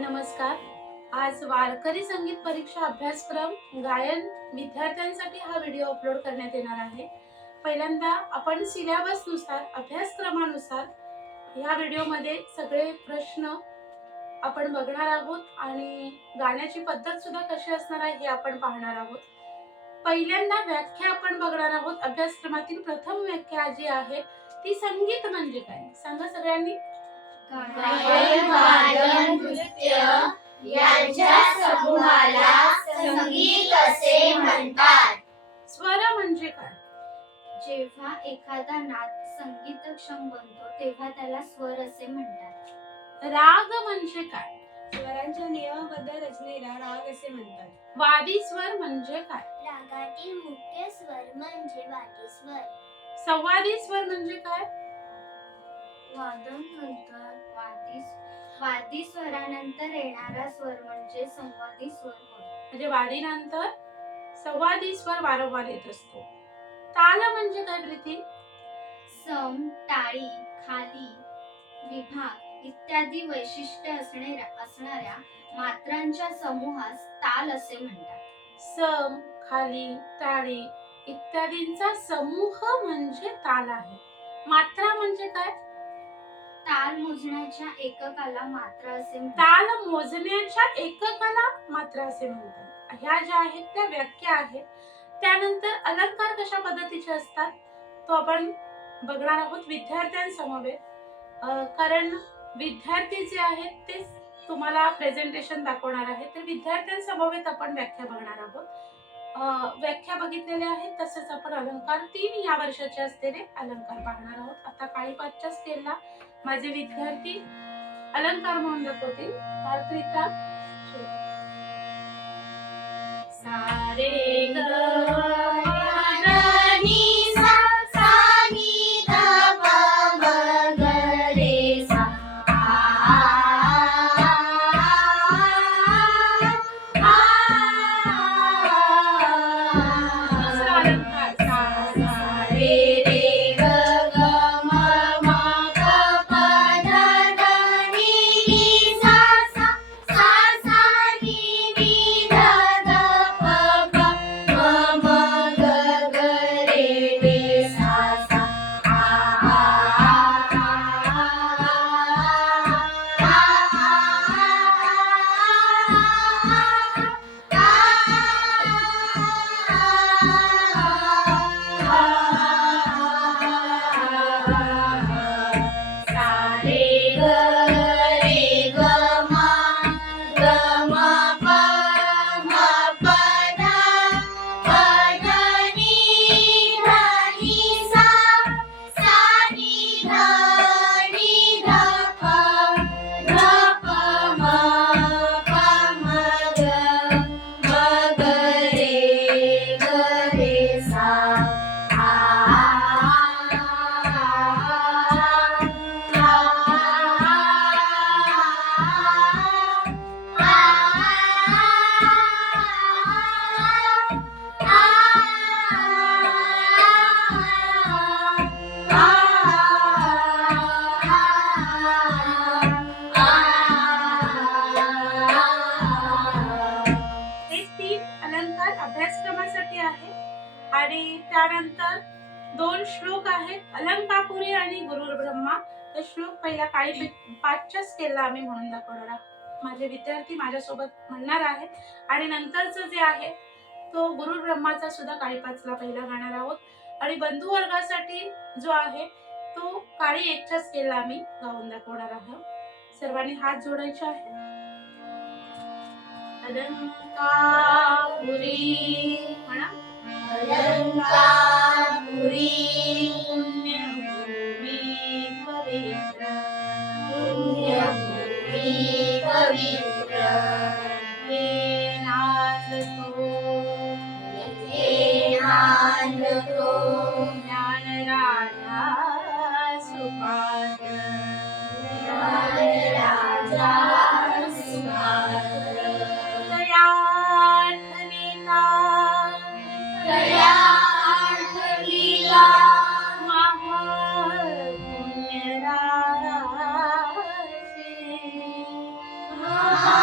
नमस्कार. आज वारकरी संगीत परीक्षा अभ्यासक्रम गायन विद्यार्थ्यांसाठी हा व्हिडिओ अपलोड करण्यात येणार आहे. पहिल्यांदा आपण सिलेबस नुसार अभ्यासक्रमानुसार या व्हिडिओमध्ये सगळे प्रश्न आपण बघणार आहोत आणि गाण्याची पद्धत सुद्धा कशी असणार आहे हे आपण पाहणार आहोत. पहिल्यांदा व्याख्या आपण बघणार आहोत. अभ्यासक्रमातील प्रथम व्याख्या जी आहे ती संगीत म्हणजे काय सांगा सगळ्यांनी. गायन, वादन, नृत्य यांच्या समूहाला संगीत असे म्हणतात. स्वर म्हणजे काय? जेव्हा एखादा नाद संगीतक्षम बनतो तेव्हा त्याला स्वर असे म्हणतात. राग म्हणजे काय? स्वरांच्या नियमाबद्ध रचनेला राग असे म्हणतात. वादी स्वर म्हणजे काय? रागातील मुख्य स्वर म्हणजे वादी स्वर. संवादी स्वर म्हणजे काय? वादन नंतर वादी स्वरानंतर येणारा स्वर म्हणजे संवादी स्वर होय. म्हणजे वादीनंतर संवादी स्वर वारंवार येत असतो. ताल म्हणजे काय प्रीती? सम, टाळी, खाली, विभाग इत्यादी वैशिष्ट्य असणाऱ्या मात्रांच्या समूहास ताल असे म्हणतात. सम, खाली, टाळी इत्यादींचा समूह म्हणजे ताल आहे. मात्रा म्हणजे काय? ताल मोजण्याच्या एककाला मात्रा असे म्हणतात. ताल मोजण्याच्या एककाला मात्रा असे म्हणतात. ह्या ज्या आहेत त्या व्याख्या आहेत. त्यानंतर अलंकार कशा पद्धतीचे असतात तो आपण बघणार आहोत विद्यार्थ्यांसमवेत. कारण विद्यार्थी जे आहेत ते तुम्हाला प्रेझेंटेशन दाखवणार आहेत, तर विद्यार्थ्यांसमवेत आपण व्याख्या बघणार आहोत. व्याख्या बघितलेल्या आहेत. तसेच आपण अलंकार 3 या वर्षाचे असलेले अलंकार पाहणार आहोत. आता काळीपातच्या स्केलला माझे विद्यार्थी अलंकार म्हणून दाखवतील. पार्थिता सारे ग अभ्यासक्रमासाठी आहे. आणि त्यानंतर 2 श्लोक आहेत. अलंकापुरी आणि गुरुर ब्रह्मा. हे श्लोक पहिला काळी 5च्या स्केलला आम्ही म्हणून दाखवणार आहोत. माझे विद्यार्थी माझ्यासोबत म्हणणार आहेत. आणि नंतरचं जे आहे तो गुरुर ब्रह्माचा सुद्धा काळी 5ला पहिला गाणार आहोत. आणि बंधू वर्गासाठी जो आहे तो काळी 1च्या स्केलला आम्ही गाऊन दाखवणार आहोत. सर्वांनी हात जोडायचे आहे. अलंकापुरी म्हणा. अलंकापुरी पुण्यभूमी पवित्र पुण्यभूमी पवित्र येथे नांदतो ज्ञानराजा सुपात हा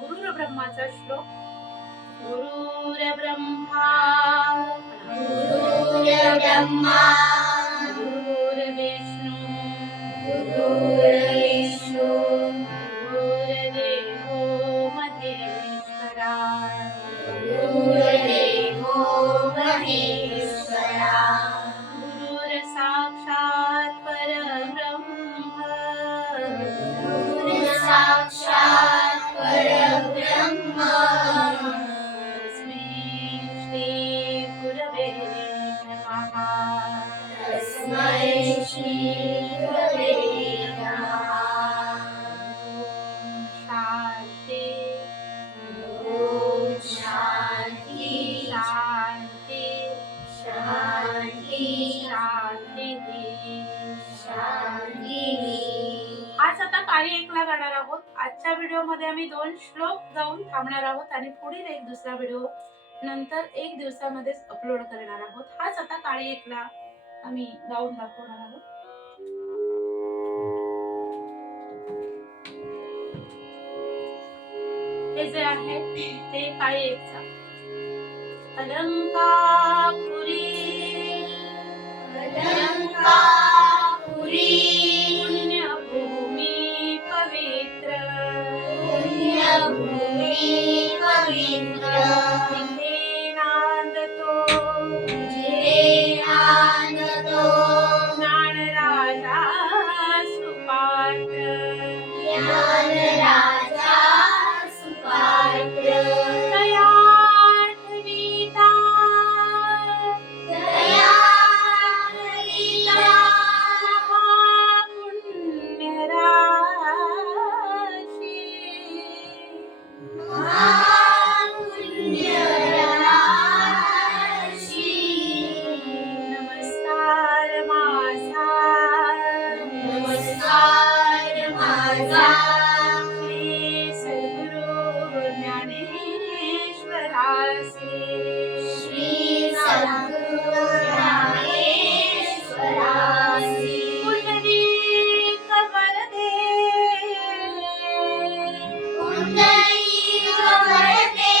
गुरुर ब्रह्माचा श्लोक. गुरुर ब्रह्मा गुरुर्ब्रह्मा गुरुर्विष्णू गुरुर्विष्णू गुरुर्देवो महेश्वरा गुरुर्देवो महेश्वरा गुरुर साक्षात परब्रह्म साक्षात परब्रह्म तस्मै श्री गुरवे नमः. तस्मै श्री गुरवे नमः. शांती ओम शांती शांती शांती शांती. शांती. आज आता काळी एकला गाणार आहोत. आजच्या व्हिडिओ मध्ये आम्ही 2 श्लोक गाऊन थांबणार आहोत आणि पुढील एक दुसरा व्हिडिओ नंतर 1 दिवसामध्येच अपलोड करणार आहोत. हाच आता काळी एकला आम्ही गाऊन दाखवणार आहोत. हे जे आहे ते काळी एकचा. अलंकापुरी अलंकापुरी पुण्यभूमी पवित्र पुण्यभूमी पवित्र तिथे नांदतो जिथे नांदतो ज्ञानराजा सुपात्र ज्ञानराजा सुपात्र तया ठविता दयानिता महापुण्यराशी महापुण्यराशी नमस्कार माझा नमस्कार माझा श्री सद्गुरु ज्ञानेश्वरासी श्री सद्गुरु ज्ञानेश्वरासी पुंडलीक वरदे पुंडलीक वरदे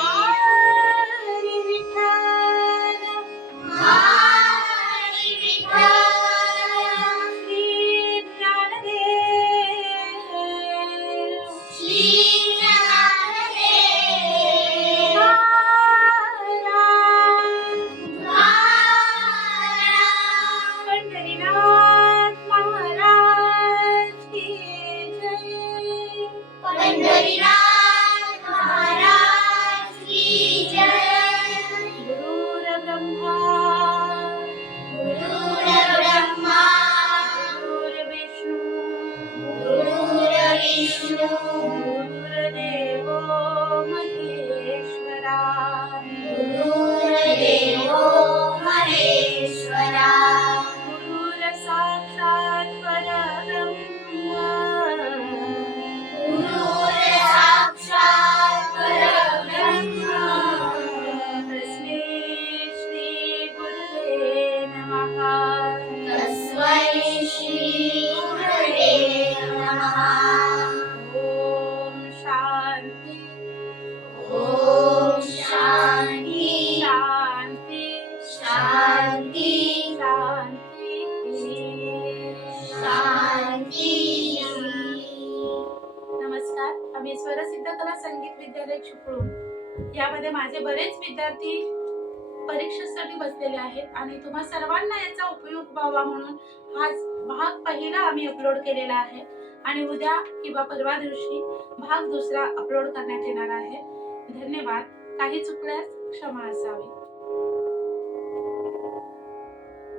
हरी विठ्ठल हरी विठ्ठल श्री ज्ञानदेव श्री ज्ञानदेव पंढरीनाथ महाराज की जय. पंढरीनाथ महाराज की जय. गुरुर ब्रह्मा गुरुर्ब्रह्मा गुरुर्विष्णू गुरुर्विष्णू गुरुर्देवो महेश्वरा गुरुर्देवो महेश्वरा गुरुर साक्षात परब्रह्म गुरुर्साक्षात् परब्रह्म तस्मै श्री गुरुवे नमः. तस्मै श्री गुरवे नमः. ओम शांती ओम शांती शांती शांती शांती. शांती. नमस्कार. आम्ही स्वरसिद्ध कला संगीत विद्यालय चिपळूण यामध्ये माझे बरेच विद्यार्थी परीक्षेसाठी बसलेले आहेत आणि तुम्हा सर्वांना याचा उपयोग व्हावा म्हणून हा भाग पहिला आम्ही अपलोड केलेला आहे आणि उद्या किंवा परवा दिवशी भाग दुसरा अपलोड करण्यात येणार आहे. धन्यवाद. काही चुकल्यास क्षमा असावी.